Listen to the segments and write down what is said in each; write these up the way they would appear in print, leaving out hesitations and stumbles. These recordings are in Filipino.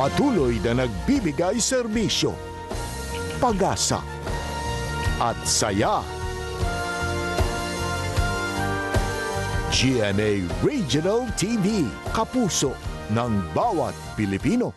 Patuloy na nagbibigay serbisyo, pag-asa at saya. GMA Regional TV, kapuso ng bawat Pilipino.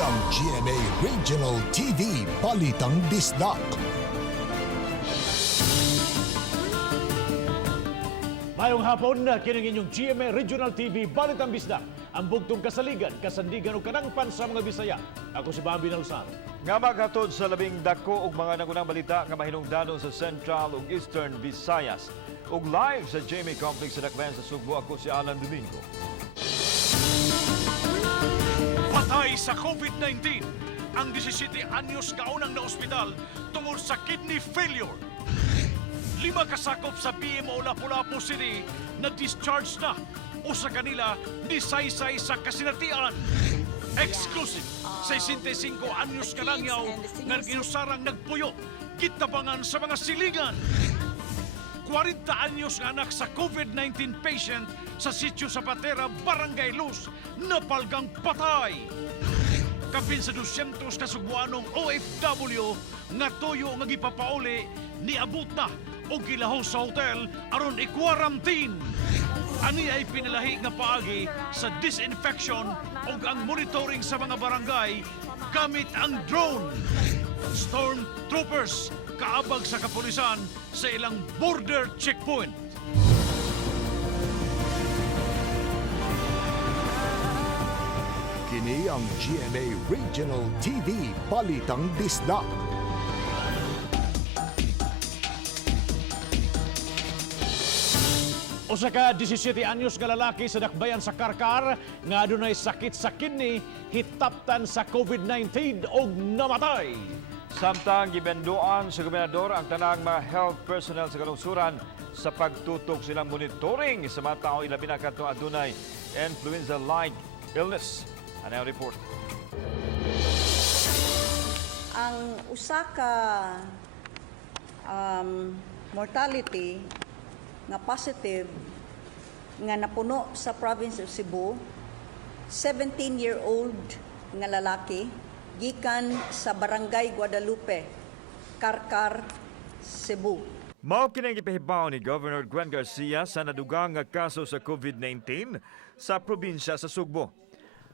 Ang GMA Regional TV, Balitang Bisdak. Mayong hapon na kining inyong GMA Regional TV, Balitang Bisdak. Ang bugtong kasaligan, kasandigan o kanangpan sa mga Bisaya. Ako si Bambi Nalsan. Nga maghatod sa labing dako ug mga nagunang balita nga mahinungdanon sa Central ug Eastern Visayas. Ug live sa GMA Complex sa Dakbayan sa Sugbo, ako si Alan Domingo. Patay sa COVID-19 ang 17 anyos kaunang na ospital tungod sa kidney failure. 5 kasakop sa PMO Lapu-Lapu City na discharge na o sa kanila nisaysay sa kasinatian. Exclusive, 65 anyos ka langyaw nga ginusarang nagpuyo, gitabangan sa mga silingan. 40 anyos nga anak sa COVID-19 patient sa Sitio Zapatera, Barangay Luz, napalgang patay. Kapin sa 200 kasugbuanong OFW nga tuyo nga gipapauli niabot na o gilaho sa hotel aron i-quarantine. Ani ay pinalahi nga paagi sa disinfection o ang monitoring sa mga barangay gamit ang drone. Stormtroopers kaabag sa kapulisan sa ilang border checkpoint. Kini ang GMA Regional TV, Balitang Bisdak. Usa ka 17 anyos nga lalaki sa dakbayan sa Karkar nga adunay sakit sa kidney, hitaptan sa COVID-19 og namatay. Samtang gibenduan sa gobernador ang tanang mga health personnel sa kalungsuran sa pagtutok silang monitoring sa mga tao ilabi na kadtong adunay influenza-like illness. Ano ang report? Ang usa ka mortality nga positive nga napuno sa province of Cebu, 17-year-old nga lalaki gikan sa Barangay Guadalupe, Karkar, Cebu. Mao kini gipahibaw ni Governor Gwen Garcia sa nadugang nga kaso sa COVID-19 sa probinsya sa Sugbo.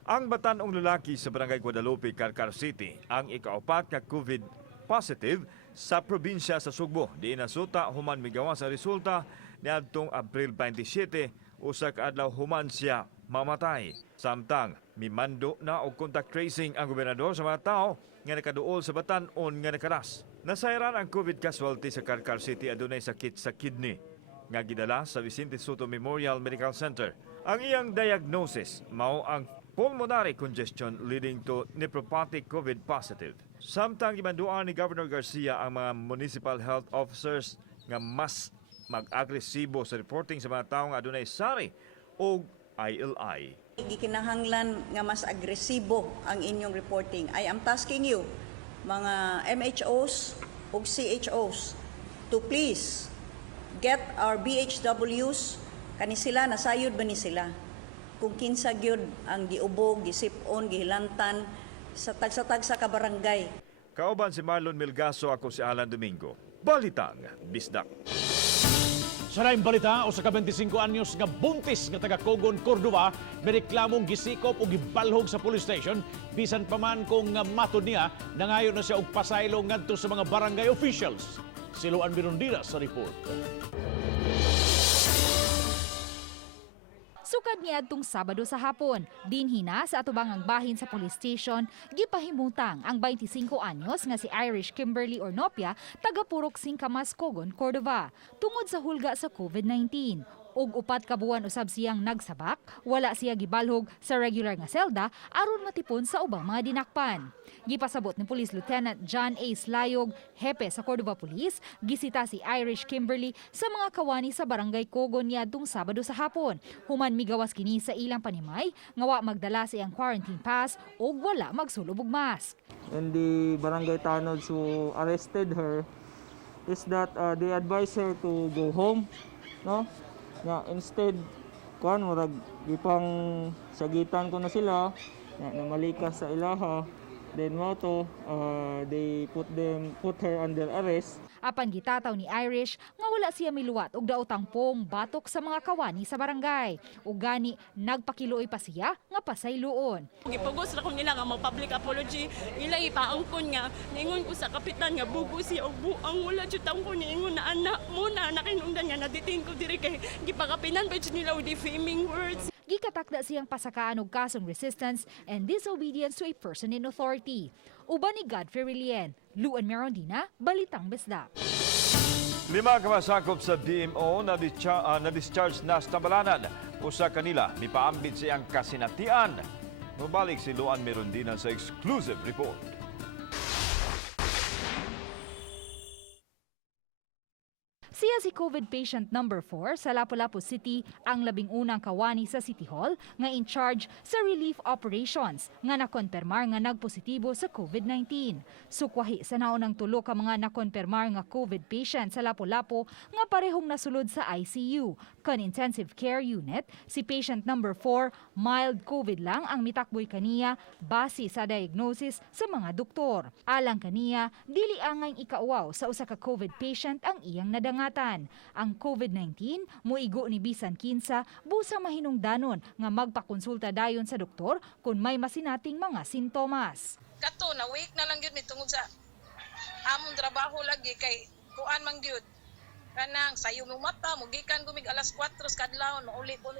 Ang batanong lalaki sa Barangay Guadalupe, Karkar City, ang ikaapat nga COVID positive sa probinsya sa Sugbo. Di nasuta human migawa sa resulta niadtong Abril 27 usa ka adlaw human siya mamatay. Samtang mimando na og contact tracing ang gobernador sa mga tao nga nakaduol sa batan-on nga nakaras. Nasayran ang COVID casualty sa Karkar City adunay sakit sa kidney nga gidala sa Vicente Soto Memorial Medical Center. Ang iyang diagnosis mao ang pulmonary congestion leading to nephropathic COVID positive. Samtang gibanduan ni Governor Garcia ang mga municipal health officers nga mas mag-agresibo sa reporting sa mga tao nga adunay sari o ILI. Gikinahanglan nga mas agresibo ang inyong reporting. I am tasking you, mga MHOs o CHOs, to please get our BHWs, kani sila, nasayod ba ni sila? Kung kinsa gyud ang giubog, gisipon, gihilantan sa tagsa-tagsa ka barangay. Kauban si Marlon Milgaso, ako si Alan Domingo. Balitang Bisdak. Sa laing balita, o sa ka-25 anyos nga buntis nga taga-Cogon, Cordova, may reklamong gisikop o gibalhog sa police station. Bisan pa man kung matod niya, nangayon na siya og pasaylo ngadto sa mga barangay officials. Si Luan Birondira sa report. Sukad niadtong Sabado sa hapon, dinhina sa atubangang bahin sa police station, gipahimutang ang 25 anyos nga si Irish Kimberly Ornopia, taga Purok Singkamas, Cogon, Cordova, tungod sa hulga sa COVID-19. Og 4 ka buwan usab siyang nagsabak, wala siya gibalhog sa regular nga selda aron matipon sa ubang mga dinakpan. Gipasabot ni Police Lieutenant John A. Slayog, hepe sa Cordova Police, gisita si Irish Kimberly sa mga kawani sa barangay Cogon niadtong Sabado sa hapon. Human migawas kini sa ilang panimay, nga wa magdala sa iyang quarantine pass og wala magsulob og mask. And the barangay tanod who arrested her is that they advise her to go home, no? Nga instead kuan murag ipang sagitan ko na sila na malikas sa ilaha, then they put her under arrest. Apan gitataw ni Irish nga wala siya miluwat og daotang pong batok sa mga kawani sa barangay. Ug gani nagpakiluoy pa siya nga pasayloon. Gipugos ra ko nila nga mag-public apology. Ila ipaangkon nga ningon ko sa kapitan nga bugo siya og buang wala jud ko ningon na anak mo na nakinungdan nga naditin ko diri kay gipakapinan pa jud nila og defaming words. Gikatakda siyang pasakaan og kasong resistance and disobedience to a person in authority. Uban ni Godfrey Rilien, Luan Merondina, Balitang Bisdak. 5 kamasakop sa DMO na discharge na sa tambalanan. Usa kanila mipaambit siyang kasinatian. Mabalik si Luan Merondina sa exclusive report. Siya si COVID patient number 4 sa Lapu-Lapu City, ang labing unang kawani sa City Hall nga in charge sa relief operations nga nakonpermar nga nagpositibo sa COVID-19. Sukwahi sa naunang tulo ka mga nakonpermar nga COVID patient sa Lapu-Lapu nga parehong nasulod sa ICU. Kan intensive care unit, si patient number 4 mild COVID lang ang mitakboy kaniya base sa diagnosis sa mga doktor. Alang kaniya, dili angay ikauwaw sa usa ka COVID patient ang iyang nadangatan. Ang COVID-19 muigo ni bisan kinsa busa mahinungdanon nga magpakonsulta dayon sa doktor kung may masinating mga sintomas. Kato na week na lang gyud mi tungod sa among trabaho lagi kay kuan man gyud. Kanang sayo mo mata mugikan gumig alas 4 sa kadlaw no uli po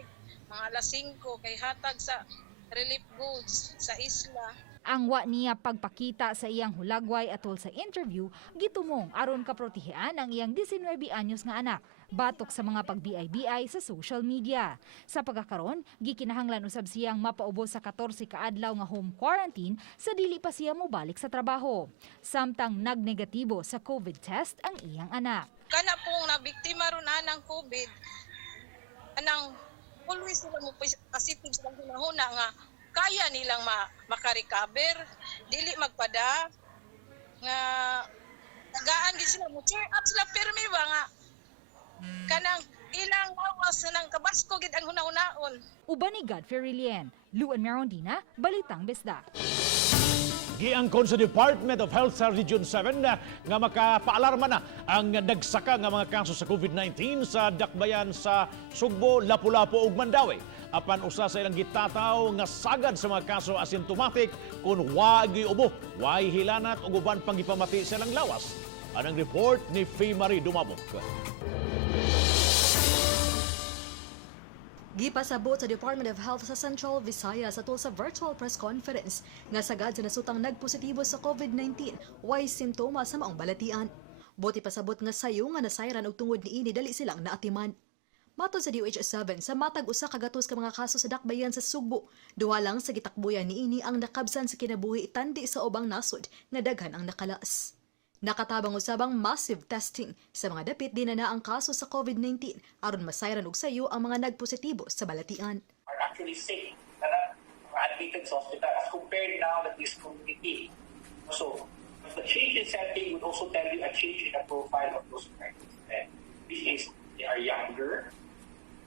mga alas 5 kay hatag sa relief goods sa isla. Ang wa niya pagpakita sa iyang hulagway atol sa interview, gitumong aron kaprotehean ang iyang 19 anyos nga anak, batok sa mga pag-BI-BI sa social media. Sa pagkakaron, gikinahanglan usab siyang mapaubos sa 14 ka adlaw nga home quarantine sa dili pa siya mobalik sa trabaho. Samtang nagnegatibo sa COVID test ang iyang anak. Kana pong nabiktima ron ng COVID, anang always sila mo positive silang hunahuna nga kaya nilang makarecover, dili magpada nga tagaan gid sila mo cheer up sila pirmi ba nga kanang ilang awas nang kabasko gid ang hunahunahon. Uban ni Godfrey Rilien, Luan Merondina, Balitang Bisdak. Giangkon sa Department of Health sa Region 7 nga makapaalarma na ang nagsaka nga mga kaso sa COVID-19 sa dakbayan sa Sugbo, Lapu-Lapu ug Mandawi. Apan usa sa ilang gitataw nga sagad sa mga kaso asymptomatic kung wagi ubo, way hilanat ug uban pang gipamati sa ilang lawas. Anang report ni Faye Marie Dumabok. Gipasabot sa Department of Health sa Central Visayas atol sa virtual press conference nga sagad sa nasutang nagpositibo sa COVID-19 way simptomas sa maong balatian. Buti pasabot nga sayo nga nasayran og tungod niini dali silang naatiman. Matod sa DOH7 sa matag usa ka gatos ka mga kaso sa dakbayan sa Sugbo, duha lang sa gitakbuyan niini ang nakabsan sa kinabuhi tandi sa ubang nasod nga daghan ang nakalas. Nakatabang usabang massive testing sa mga dapit din na ang kaso sa COVID-19 aron masayran og sayo ang mga nagpositibo sa balatian. Are actually sick na admitted sa hospital as compared now that this community. So, the change in setting would also tell you a change in the profile of those persons. This is, they are younger,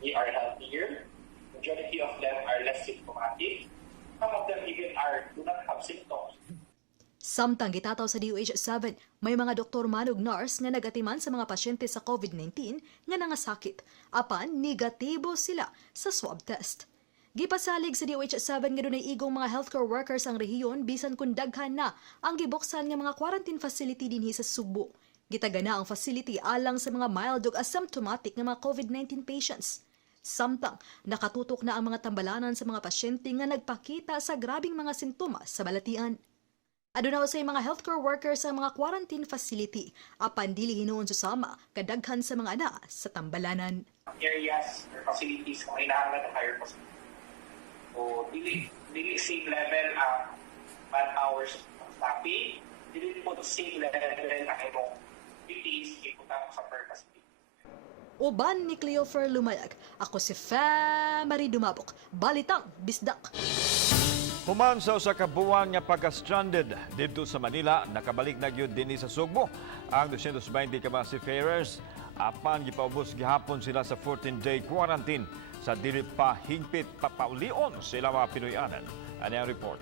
they are healthier, majority of them are less symptomatic, some of them even do not have symptoms. Samtang gitataw sa DOH7, may mga doktor man ug nurse nga nagatiman sa mga pasyente sa COVID-19 nga nangasakit, apan negatibo sila sa swab test. Gipasalig sa DOH7 nga dunay igong mga healthcare workers ang rehiyon bisan kun daghan na ang gibuksan nga mga quarantine facility dinhi sa Sugbo. Gitagana ang facility alang sa mga mild ug asymptomatic nga mga COVID-19 patients. Samtang nakatutok na ang mga tambalanan sa mga pasyente nga nagpakita sa grabing mga sintomas sa balatian. Aduna usay mga healthcare workers sa mga quarantine facility apan dili hinuon susama kadaghan sa mga ana sa tambalanan. Areas or facilities kung kinahanglan ng higher facility. So, dili same level ang man hours of staffing, dili po the same level ang imong duties iputang sa per facility. Uban ni Cleofer Lumayag, ako si Marie Dumabok, Balitang Bisdak. Human sa usa ka buwan nga pagka-stranded dito sa Manila, nakabalik na gyud dinhi sa Sugbo ang 220 ka mga seafarers apan gipaubos gihapon sila sa 14-day quarantine sa dili pa hingpit papaulion sila mga Pinoyanan. Ano ang report?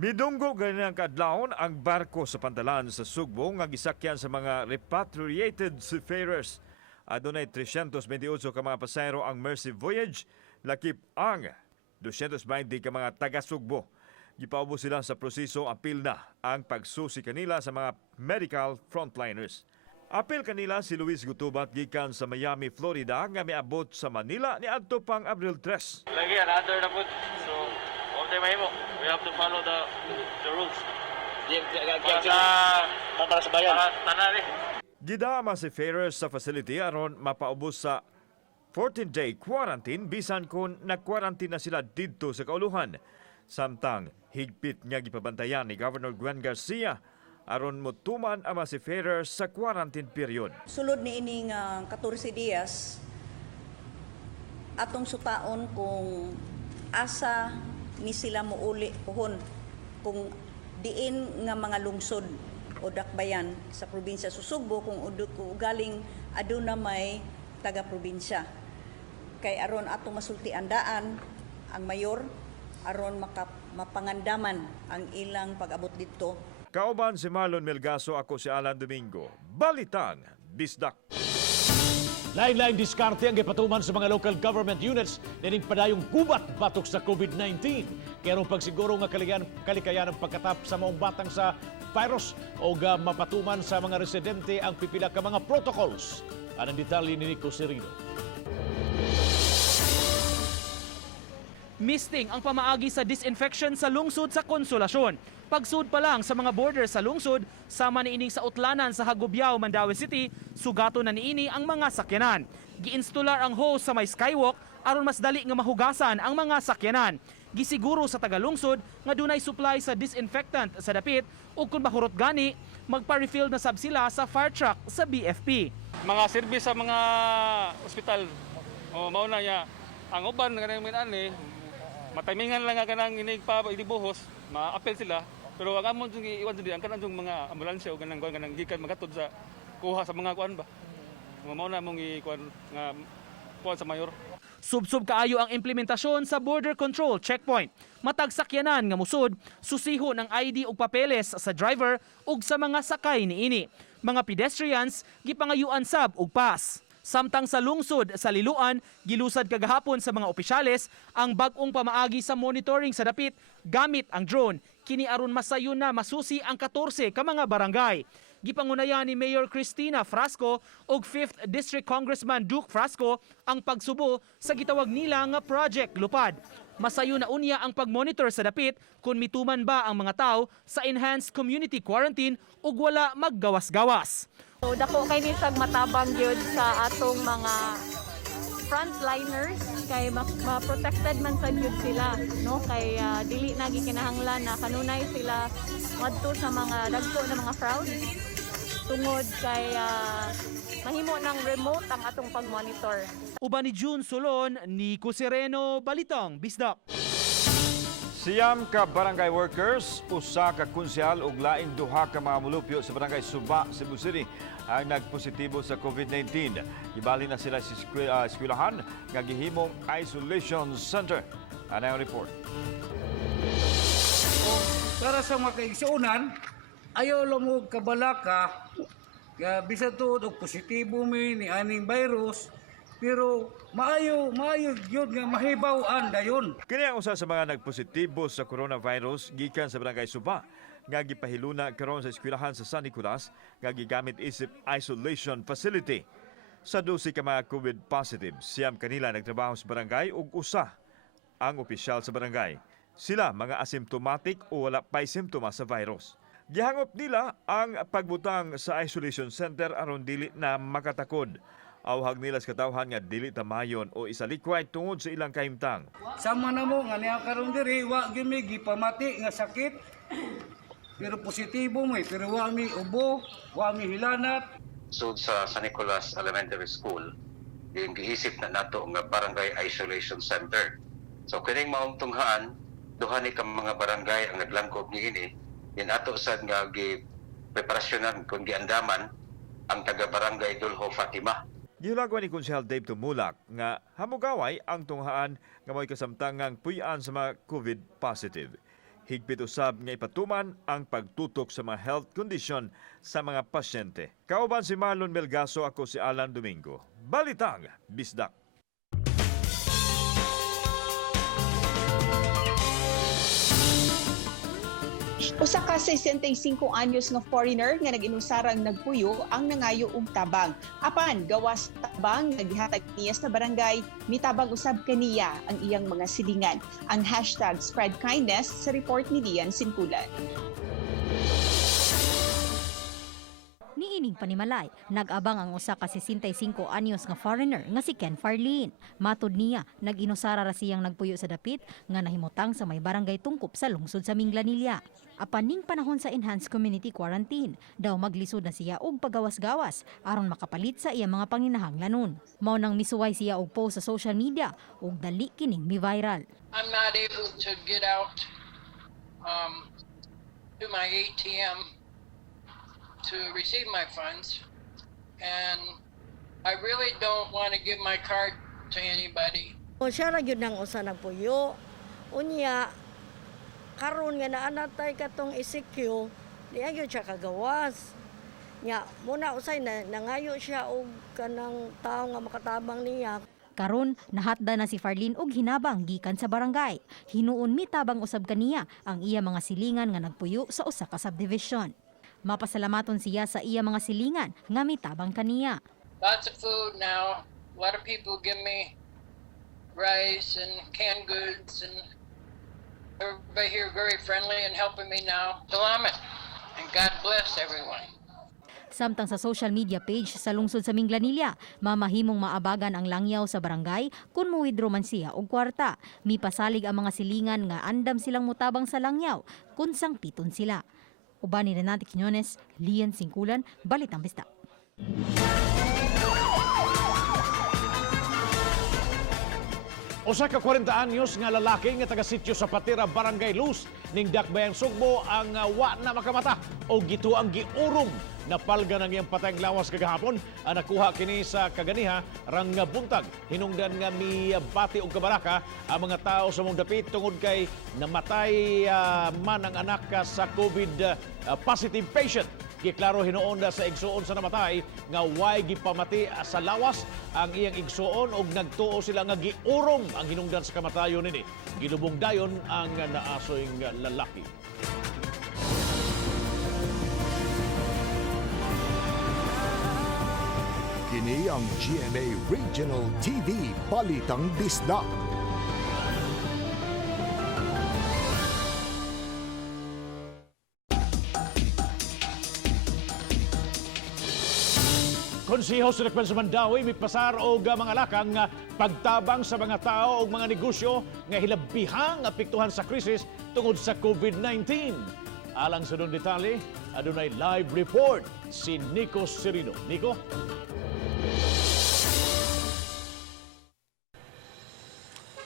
Midunggo ganang kadlawon ang barko sa pantalan sa Sugbo nga gisakyan sa mga repatriated seafarers. Adunay 328 ka mga pasahero ang Mercy Voyage, lakip ang 220 ka mga taga-Sugbo. Gipaubos sila sa proseso apil na ang pagsusi kanila sa mga medical frontliners. Apil kanila si Luis Gutubat gikan sa Miami, Florida nga miabot sa Manila ni adto pang Abril 3. Lagi another na po. So, all the way mo. We have to follow the rules. Para sa bayan. Tanan eh. Gidama si seafarers sa facility aron mapaubos sa 14-day quarantine bisan kung nag-quarantine na sila didto sa kauluhan. Samtang higpit nga gipabantayan ni Governor Gwen Garcia aron motuman ang mga seafarers sa quarantine period. Sulod ni ining 14 dias atong sutaon kung asa ni sila muuli pohon kung diin nga mga lungsod o dakbayan sa probinsya Susugbo kung galing aduna may taga-probinsya. Kay aron atong masultian daan ang mayor aron mapangandaman ang ilang pag-abot dito. Kauban si Marlon Melgaso, ako si Alan Domingo. Balitang Bisdak. Lain-lain diskarte ang gipatuman sa mga local government units nining padayong gubat batok sa COVID-19. Kaya pagsiguro nga kalikayan ang pagkatap sa maong batang sa virus o mapatuman sa mga residente ang pipila ka mga protocols. Anong detalye ni Nico Serino. Misting ang pamaagi sa disinfection sa lungsod sa Konsolasyon. Pagsud pa lang sa mga border sa lungsod, sama ni ining sa utlanan sa Hagubiao, Mandaue City, sugato na niini ang mga sakyanan. Giinstolar ang hose sa may skywalk aron mas dali nga mahugasan ang mga sakyanan. Gisiguro sa tagalungsod nga dunay supply sa disinfectant sa dapit ug kung mahurot gani, magpa-refill na sab sila sa fire truck sa BFP. Mga service sa mga ospital, mao na niya. Ang uban nga ani, matimingan lang nga kanang inig pa idibuhos, ma-apel sila. Pero ang amon yung iwan din ang kanang mga ambulansya o kanang gikan magatod sa kuha sa mga kuan ba. Mao na mong ikuan nga kuan sa mayor. Subsub kaayo ang implementasyon sa border control checkpoint. Matag sakyanan nga musud, susiho ng ID ug papeles sa driver ug sa mga sakay niini. Mga pedestrians gipangayuan sab og pass. Samtang sa lungsod sa Liloan, gilusad kagahapon sa mga opisyales ang bag-ong pamaagi sa monitoring sa dapit gamit ang drone. Kini aron masayon na masusi ang 14 ka mga barangay. Gipangunayan ni Mayor Cristina Frasco ug 5th District Congressman Duke Frasco ang pagsubo sa gitawag nila nga Project Lupad. Masayo na unya ang pagmonitor sa dapit kung mituman ba ang mga tao sa enhanced community quarantine ug wala maggawas-gawas. So, dako kay ni sag matabang gyud sa atong mga frontliners kay ma-protected man sa gyud sila, no, kay dili na gikinahanglan na kanunay sila madto sa mga dagko na mga crowd tungod kay mahimo ng remote ang atong pag-monitor. Uban ni June Solon, Nico Sereno, Balitang Bisdak. Siyam ka barangay workers, usa ka konsyal ug laing duha ka mga mulupyo sa barangay Suba, Cebu City ang nagpositibo sa COVID-19. Ibali na sila sa eskwelahan nga gihimong isolation center. Ano ang report? Para sa mga kaigsuunan, ayaw lang mo kabalaka, bisan tuod og positibo mi ni aning virus, pero maayo gyud nga mahibaw-an dayon. Kini ang usa sa mga nagpositibo sa coronavirus gikan sa barangay Suba nga gipahiluna karon sa eskwelahan sa San Nicolas nga gigamit isip isolation facility. Sa 12 ka mga COVID positive, siyam kanila nagtrabaho sa barangay ug usa ang opisyal sa barangay. Sila mga asymptomatic o wala pa'y simptomas sa virus. Gihangop nila ang pagbutang sa isolation center aron dili na makatakod. Awhag nila sa katawhan nga dili tamayon o isalikway tungod sa ilang kahimtang. Sama na mo nga niya karon diri wa gyud mi gipamati nga sakit. Pero positibo mo pero wa mi ubo, wa mi hilanat. So sa San Nicolas Elementary School, yung giisip na nato nga barangay isolation center. So kining maong tunghaan, duha ni ka mga barangay ang naglangkob niini, yan ato sad nga gi-preparasyonan kung giandaman ang taga-barangay Dulho Fatima. Gihulagwan ni Konsehal Dave Tumulak nga hamugaway ang tunghaan nga mo'y kasamtangang puy-an sa mga COVID positive. Higpit usab nga ipatuman ang pagtutok sa mga health condition sa mga pasyente. Kauban si Marlon Melgaso, ako si Alan Domingo. Balitang Bisdak. Usa ka 65 anyos nga foreigner nga nag-inusarang nagpuyo ang nangayo og tabang. Apan gawas tabang nga gihatag niya sa barangay, mitabang usab kaniya ang iyang mga silingan. Ang #SpreadKindness sa report ni Dian Sinkulan. Niining panimalay, nag-abang ang usa ka 65 anyos nga foreigner nga si Ken Farlin. Matud niya, nag-inusara ra siyang nagpuyo sa dapit nga nahimutang sa may barangay tungkop sa lungsod sa Minglanilla. Apan ning panahon sa enhanced community quarantine, daw maglisod na siya og pagawas-gawas aron makapalit sa iyang mga panginahanglanon. Mao nang misuway siya og post sa social media ug dali kining mi-viral. I'm not able to get out to my ATM to receive my funds, and I really don't want to give my card to anybody. O siya ra gyud nang usa nagpuyo. Unya karon nga naanatay katong ECQ, di gyud siya kagawas. Nya muna usay na nangayo siya og kanang tawo nga makatabang niya. Karon nahatda na si Farlin og hinabang gikan sa barangay. Hinuon mitabang usab kaniya ang iya mga silingan nga nagpuyo sa usa ka subdivision. Mapasalamaton siya sa iya mga silingan nga mitabang kaniya. Lots of food now. A lot of people give me rice and canned goods, and everybody here very friendly and helping me now. Salamat, and God bless everyone. Samtang sa social media page sa lungsod sa Minglanilla, mamahimong maabagan ang langyaw sa barangay kung muwidro man siya og kwarta. Mipasalig ang mga silingan nga andam silang mutabang sa langyaw kung sangpiton sila. Uban ni Renate Quiñones, Lian Singkulan, Balitang Bisdak. Usa ka 40 anyos nga lalaki nga taga-sityo sa Patira, Barangay Luz, ning Dakbayang Sugbo ang wa na makamata o gito ang giurong na palga ng iyang patayng lawas kagahapon. Ang nakuha kini sa kaganiha rang buntag. Hinungdan nga mibati og kabaraka ang mga tao sa mong dapit tungod kay namatay man ang anak sa COVID positive patient. Giklaro hinuon sa igsuon sa namatay nga way gipamati sa lawas ang iyang igsuon og nagtuo sila nga giurong ang hinungdan sa kamatayon nini. Gilubong dayon ang naasoy nga lalaki. Kini ang GMA Regional TV Balitang Bisdak. Konseho sa Dakpan sa Mandawi mipasar og mga lakang pagtabang sa mga tao og mga negosyo nga hilabihang apektuhan sa krisis tungod sa COVID-19. Alang sa dun detalye, adunay live report si Nico Serino. Nico?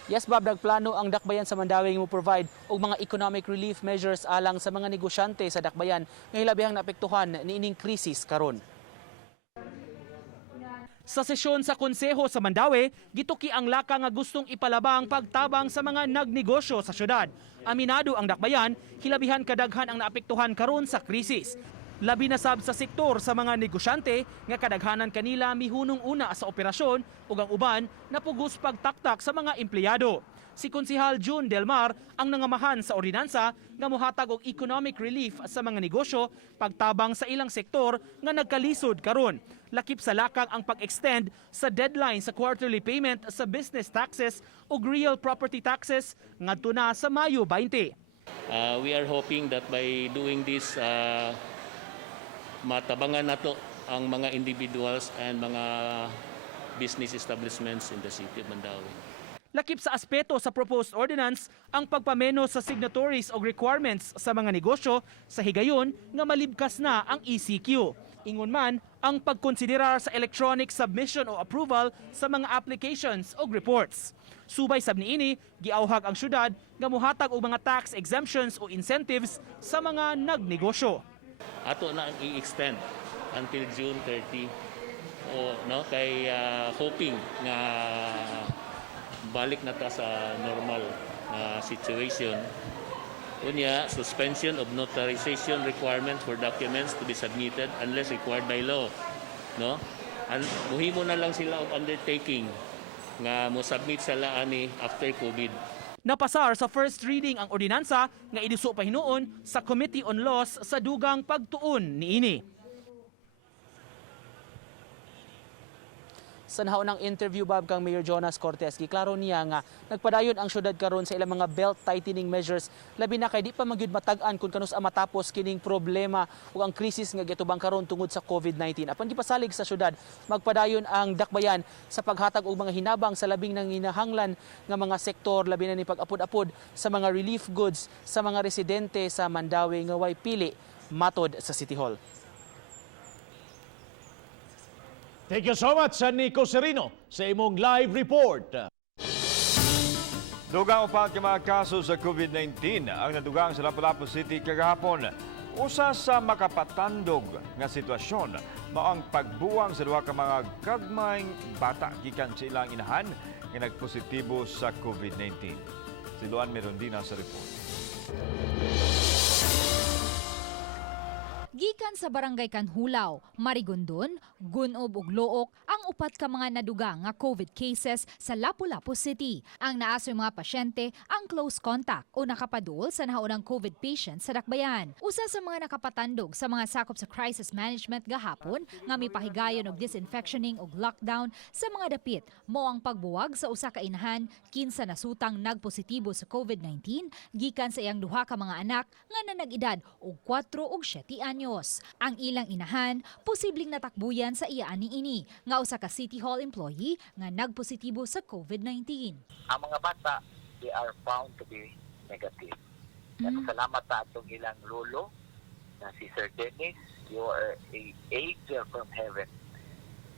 Yes, Bob, nagplano ang Dakbayan sa Mandawi mo provide og mga economic relief measures alang sa mga negosyante sa Dakbayan nga hilabihang naapektuhan niining krisis karon. Sa sesyon sa Konseho sa Mandawi, gituki ang laka nga gustong ipalabang pagtabang sa mga nagnegosyo sa syudad. Aminado ang Dakbayan, hilabihan kadaghan ang naapektuhan karon sa krisis. Labi na sab sa sektor sa mga negosyante nga kadaghanan kanila mihunong una sa operasyon ug ang uban napugos pagtaktak sa mga empleyado. Si Konsehal June Delmar ang nangamahan sa ordinansa nga mohatag og economic relief sa mga negosyo pagtabang sa ilang sektor nga nagkalisod karon. Lakip sa lakang ang pag-extend sa deadline sa quarterly payment sa business taxes ug real property taxes ngadto na sa Mayo 20. We are hoping that by doing this, matabangan nato ang mga individuals and mga business establishments in the city of Mandaue. Lakip sa aspeto sa proposed ordinance ang pagpameno sa signatories o requirements sa mga negosyo sa higayon nga malibkas na ang ECQ. Ingon man ang pagkonsiderar sa electronic submission o approval sa mga applications o reports. Subay sab niini, giauhag ang syudad nga mohatag og mga tax exemptions o incentives sa mga nagnegosyo. Ato na ang i-extend until June 30 o no kay hoping nga balik na ta sa normal situation. Unya, suspension of notarization requirements for documents to be submitted unless required by law. No? Muhimo na lang sila og undertaking nga mo submit sila ani after COVID. Napasar sa first reading ang ordinansa nga idiso pa hinuon sa Committee on Laws sa dugang pagtuon niini. Sa nahaunang interview bab kang Mayor Jonas Cortez, giklaro niya nga nagpadayon ang syudad karon sa ilang mga belt tightening measures labi na kay di pa magyud matag-an kung kanus ang matapos kining problema ug ang krisis nga gitubang karon tungod sa COVID-19. Apan gipasalig sa syudad, magpadayon ang dakbayan sa paghatag og mga hinabang sa labing nanginahanglan nga mga sektor labi na ni pag-apod-apod sa mga relief goods sa mga residente sa Mandaue nga way pili matod sa City Hall. Thank you so much, Nico Serino, sa imong live report. Dugang upat ka mga kaso sa COVID-19 ang nadugang sa Lapu-Lapu City kagahapon. Usa sa makapatandog nga sitwasyon mao ang pagbuwang sa duha ka mga gagmayng bata gikan sa ilang inahan nga nagpositibo sa COVID-19. Si Luan Merondina sa report. Gikan sa barangay Kanhulaw, Marigondon, Gunob ug Look ang upat ka mga naduga nga COVID cases sa Lapu-Lapu City. Ang naasoy mga pasyente ang close contact o nakapadul sa nahaunang COVID patient sa dakbayan. Usa sa mga nakapatandog sa mga sakop sa crisis management gahapon nga mipahigayon og disinfectioning ug lockdown sa mga dapit mao ang pagbuwag sa usa ka inahan kinsa nasutang nagpositibo sa COVID-19 gikan sa iyang duha ka mga anak nga nanag-edad og 4 ug 7 anyo. Ang ilang inahan, posibleng natakbuyan sa iya ani-ini nga usa ka City Hall employee nga nagpositibo sa COVID-19. Ang mga bata, they are found to be negative. Salamat sa atong ilang lolo na si Sir Dennis, you are an angel from heaven.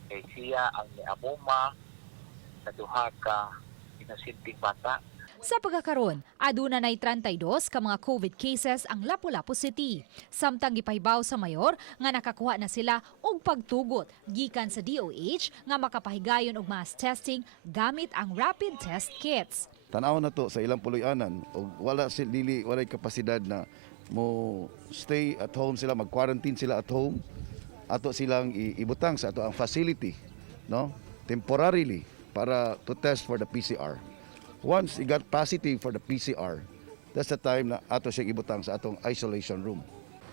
Kay siya ang niamuma na duha ka inasinting bata. Sa pagkakaroon, aduna nay 32 ka mga COVID cases ang Lapu-Lapu City. Samtang gipahibaw sa mayor nga nakakuha na sila og pagtugot gikan sa DOH nga makapahigayon og mass testing gamit ang rapid test kits. Tanaw na to sa ilang puloy-anan og walay kapasidad na mo stay at home sila, mag-quarantine sila at home. Ato silang ibutang sa ato ang facility, no? Temporarily para to test for the PCR. Once he got positive for the PCR, that's the time na ato siya ibutang sa atong isolation room.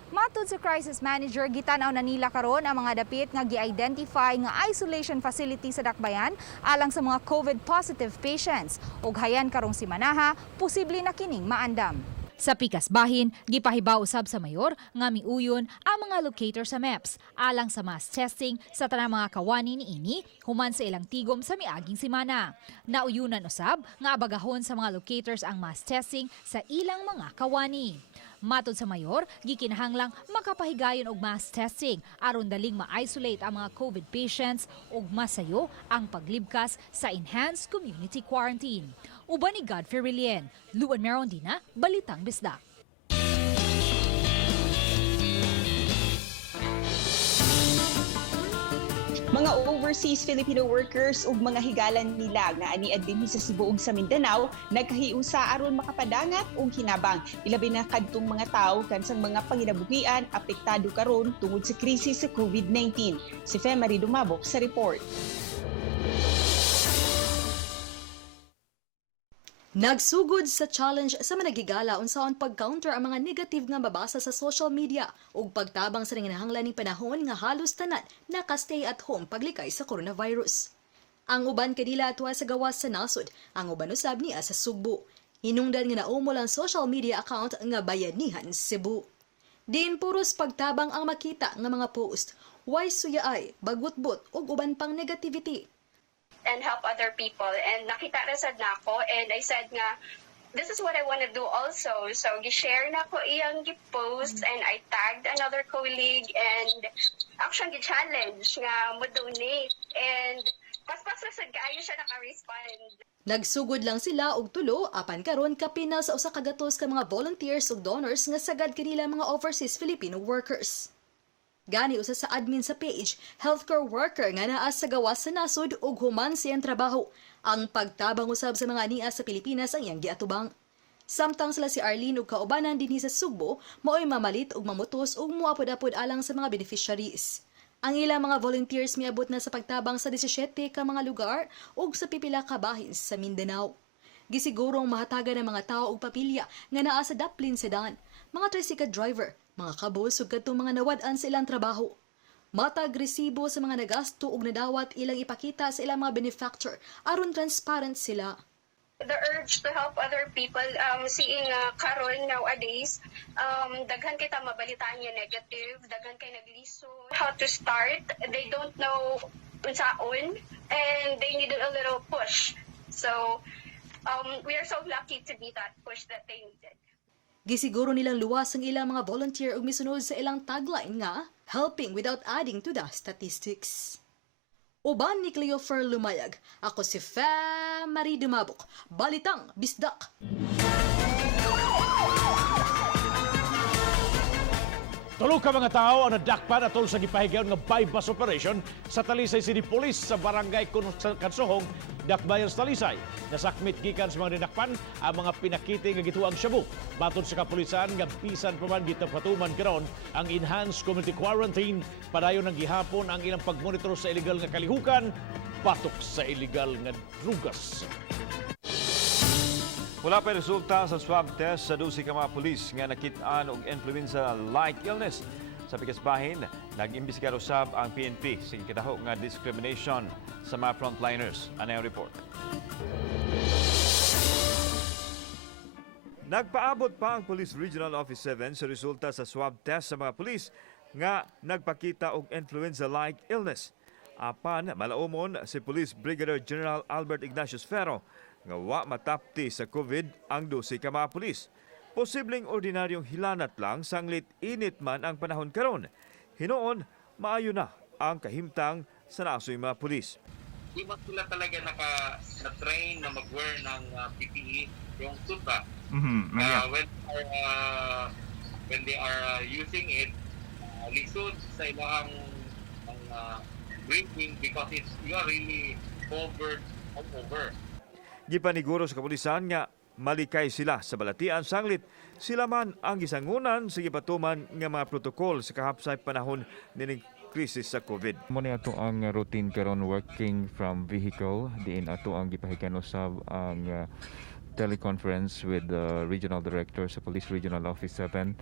Matod sa crisis manager, gitanaw na nila karon ang mga dapit nga gi-identify nga isolation facility sa dakbayan alang sa mga COVID positive patients. Ug hayan karong simanaha, posible na kining maandam. Sa pikas bahin, gipahibaw usab sa mayor nga miuyon ang mga locator sa MEPS alang sa mass testing sa tanang mga kawani niini human sa ilang tigom sa miaging semana. Nauyunan usab nga abagahon sa mga locators ang mass testing sa ilang mga kawani. Matod sa mayor, gikinahanglang makapahigayon og mass testing aron daling ma-isolate ang mga COVID patients ug masayo ang paglibkas sa enhanced community quarantine. Uban ni Godfrey Rilien, Luan Merondina, Balitang Bisdak. Mga overseas Filipino workers ug mga higalan nila nga aniad dinhi sa Cebu ug sa Mindanao nagkahiusa aron makapadangat og hinabang. Ilabi na kadtong mga tawo kansang mga panginabuhian apektado karon tungod sa krisis sa COVID-19. Si Femari Dumabok sa report. Nagsugod sa challenge sa managigala unsaon pag-counter ang mga negative nga mabasa sa social media ug pagtabang sa nanginahanglan ning panahon nga halos tanan naka-stay at home paglikay sa coronavirus. Ang uban kanila atwa sa gawas sa nasod, ang uban usab niya sa Sugbo. Hinungdan nga naumol ang social media account nga Bayanihan Cebu. Diin puros pagtabang ang makita nga mga post, why suyaay, bagutbot ug uban pang negativity. And help other people. And nakita na sad na ako and I said nga, this is what I want to do also. So, gi-share na ko iyang gi-post and I tagged another colleague and actually gi-challenge nga mo donate and pas-pas na sad kaayo siya naka-respond. Nagsugod lang sila og tulo apan karon kapinal sa usa ka gatos ka mga volunteers ug donors nga sagad kanila mga overseas Filipino workers. Gani usa sa admin sa page, healthcare worker nga naa sa gawas sa nasod ug human siyang trabaho. Ang pagtabang usab sa mga ania sa Pilipinas ang iyang giatubang. Samtang sila si Arlene ug kaubanan dinhi sa Sugbo, maoy mamalit ug mamutos ug muapod-apod alang sa mga beneficiaries. Ang ilang mga volunteers miabot na sa pagtabang sa 17 ka mga lugar ug sa pipila ka bahin sa Mindanao. Gisigurong mahatagan ng mga tao og papilya nga naa sa daplin sedan, mga tricycle driver, mga kabos ug kadtong mga nawad-an sa ilang trabaho. Matag resibo sa mga nagasto ug nadawat ilang ipakita sa ilang mga benefactor aron transparent sila. The urge to help other people, seeing karon nowadays, daghan kita mabalitaan niya negative, daghan kay nagliso. How to start, they don't know unsaon and they needed a little push. So, we are so lucky to be that push that they needed. Gisiguro nilang luwas ang ilang mga volunteer ug misunod sa ilang tagline nga, helping without adding to the statistics. Uban ni Cleofer Lumayag, ako si Femari Dumabok, Balitang Bisdak. Tulo ka mga tao ang nadakpan atol sa gipahigayon nga bypass operation sa Talisay City Police sa barangay Kansohong, Dakbayan sa Talisay. Nasakmit gikan sa mga dinakpan ang mga pinakiti nga gituang Shabu. Matod sa kapulisan nga bisan pa man gitapatuman karon ang enhanced community quarantine, padayon ng gihapon ang ilang pagmonitor sa illegal nga kalihukan, patok sa illegal nga drugas. Wala pa resulta sa swab test sa 12 ka mga pulis nga nakitaan og influenza-like illness. Sa Pikasbahin, nag-imbestigar usab ang PNP sa gikadaho nga discrimination sa mga frontliners. Ano yung report? Nagpaabot pa ang Police Regional Office 7 sa resulta sa swab test sa mga pulis nga nagpakita og influenza-like illness. Apan, malaumon si Police Brigadier General Albert Ignatius Ferro nga wa matapti sa COVID ang 12 ka mga pulis. Posibleng ordinaryong hilanat lang sanglit init man ang panahon karon. Hinoon, maayo na ang kahimtang sa nasoy mga pulis. Di ba sila talaga na-train na mag-wear ng PPE, yung suit ba? When they are using it, lisod sa ilang breathing because you are really covered all over. Gipaniguro sa kapulisan nga malikay sila sa balatian sanglit sila man ang gisangunan sa gipatuman nga mga protokol sa kahapsay panahon nining krisis sa COVID. Mo ni ato ang routine karon working from vehicle diin ato ang gipahigan usab ang teleconference with the regional director sa Police Regional Office 7,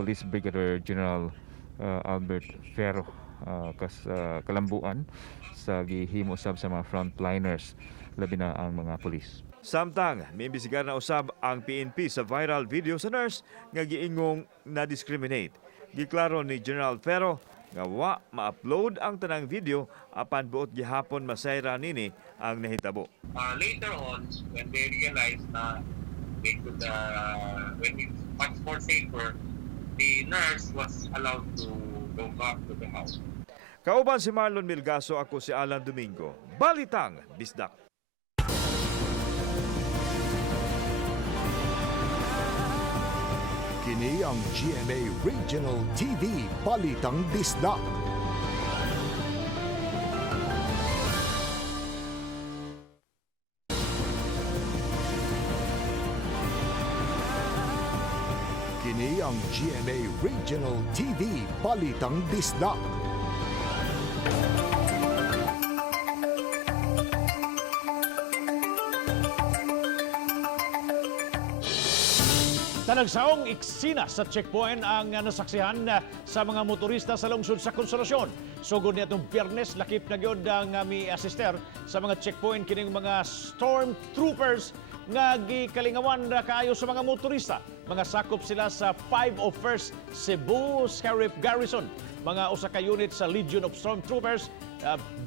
Police Brigadier General Albert Ferro kalambuan sa gihimo usab sa mga frontliners labi na ang mga pulis. Samtang, may imbestigar na usab ang PNP sa viral video sa nurse nga giingong na-discriminate. Giklaro ni General Ferro nga wa ma-upload ang tanang video apan buot gihapon masayra nini ang nahitabo. Later on, when they realized na they could, when it's much more safer, the nurse was allowed to go back to the house. Kauban si Marlon Milgaso, ako si Alan Domingo. Balitang Bisdak. Kini ang GMA Regional TV Balitang Bisdak. Kini ang GMA Regional TV Balitang Bisdak. Tanagsaong iksina sa checkpoint ang nasaksihan sa mga motorista sa lungsod sa Konsolasyon. Sugod nitong Biyernes, lakip na gyud ang mi assister sa mga checkpoint kining mga stormtroopers nga gikalingawan kaayo sa mga motorista. Mga sakop sila sa 501st Cebu Sheriff Garrison. Mga usa ka unit sa Legion of Stormtroopers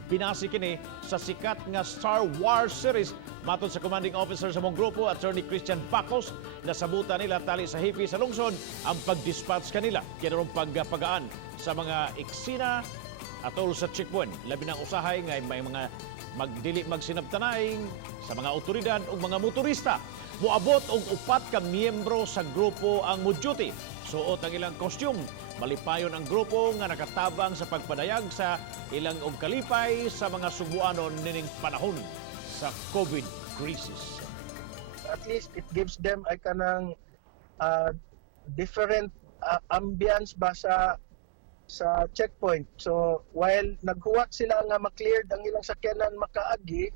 binasi kini sa sikat nga Star Wars series. Matod sa commanding officer sa mong grupo, Attorney Christian Pacos, nasabutan nila tali sa hipi sa lungsod ang pag-dispatch kanila. Kinarong pagpagaan sa mga eksina atol sa checkpoint. Labi ng usahay nga may mga magdili magsinabtanay sa mga otoridad o mga motorista. Muabot og 4 ka miyembro sa grupo ang moduty. Suot ang ilang costume. Malipayon ang grupo nga nakatabang sa pagpadayag sa ilang og kalipay sa mga subuanon nining panahon sa COVID crisis. At least it gives them ay kanang different ambience ba sa checkpoint. So while naghuwat sila nga ma-cleared ang ilang sakyanan makaagi,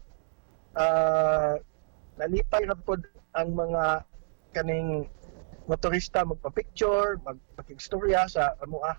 nalipay na pod ang mga kaning motorista magpa-picture, magpakistorya sa amua.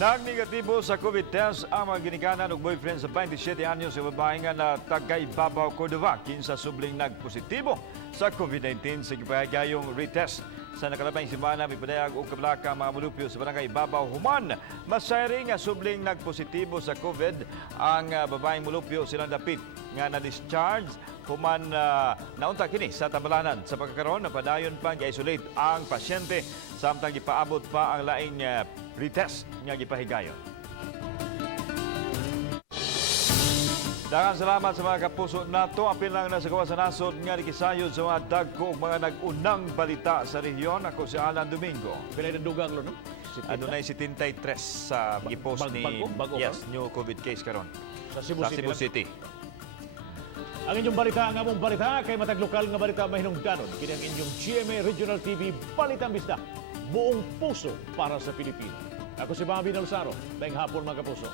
Nag-negatibo sa COVID test ang mga ginikanan og boyfriend sa 27 anyos sa babae nga na taga-Ibabaw, Cordova. Kinsa subling nagpositibo sa COVID-19 sa gipahagayong retest. Sa nakalabang simana, may padayag og kablaka mga mulupyo sa barangay Ibabaw, Human. Masayri nga subling nagpositibo sa COVID ang babaeng mulupyo silang dapit nga na-discharge human naunta kini sa tambalanan. Sa pagkakaroon, napadayon pa gi-isolate ang pasyente samtang gipaabot pa ang laing retest nga gipahigayon. Daghang salamat sa mga kapuso nato. Apil lang na sa gawa sa nasod nga nikisayod sa mga dagkung mga nag-unang balita sa rehiyon. Ako si Alan Domingo. Pilay na dugang lo, no? Adunay 73 sa gipost ni new COVID case karon sa Cebu City. Ang inyong balita, ang among balita, kay matag lokal nga balita mahinungdanon. Kini ang inyong GMA Regional TV Balitang Bisdak. Buong puso para sa Pilipino. Ako si Bobby Nalsaro. Daing hapon mga kapuso.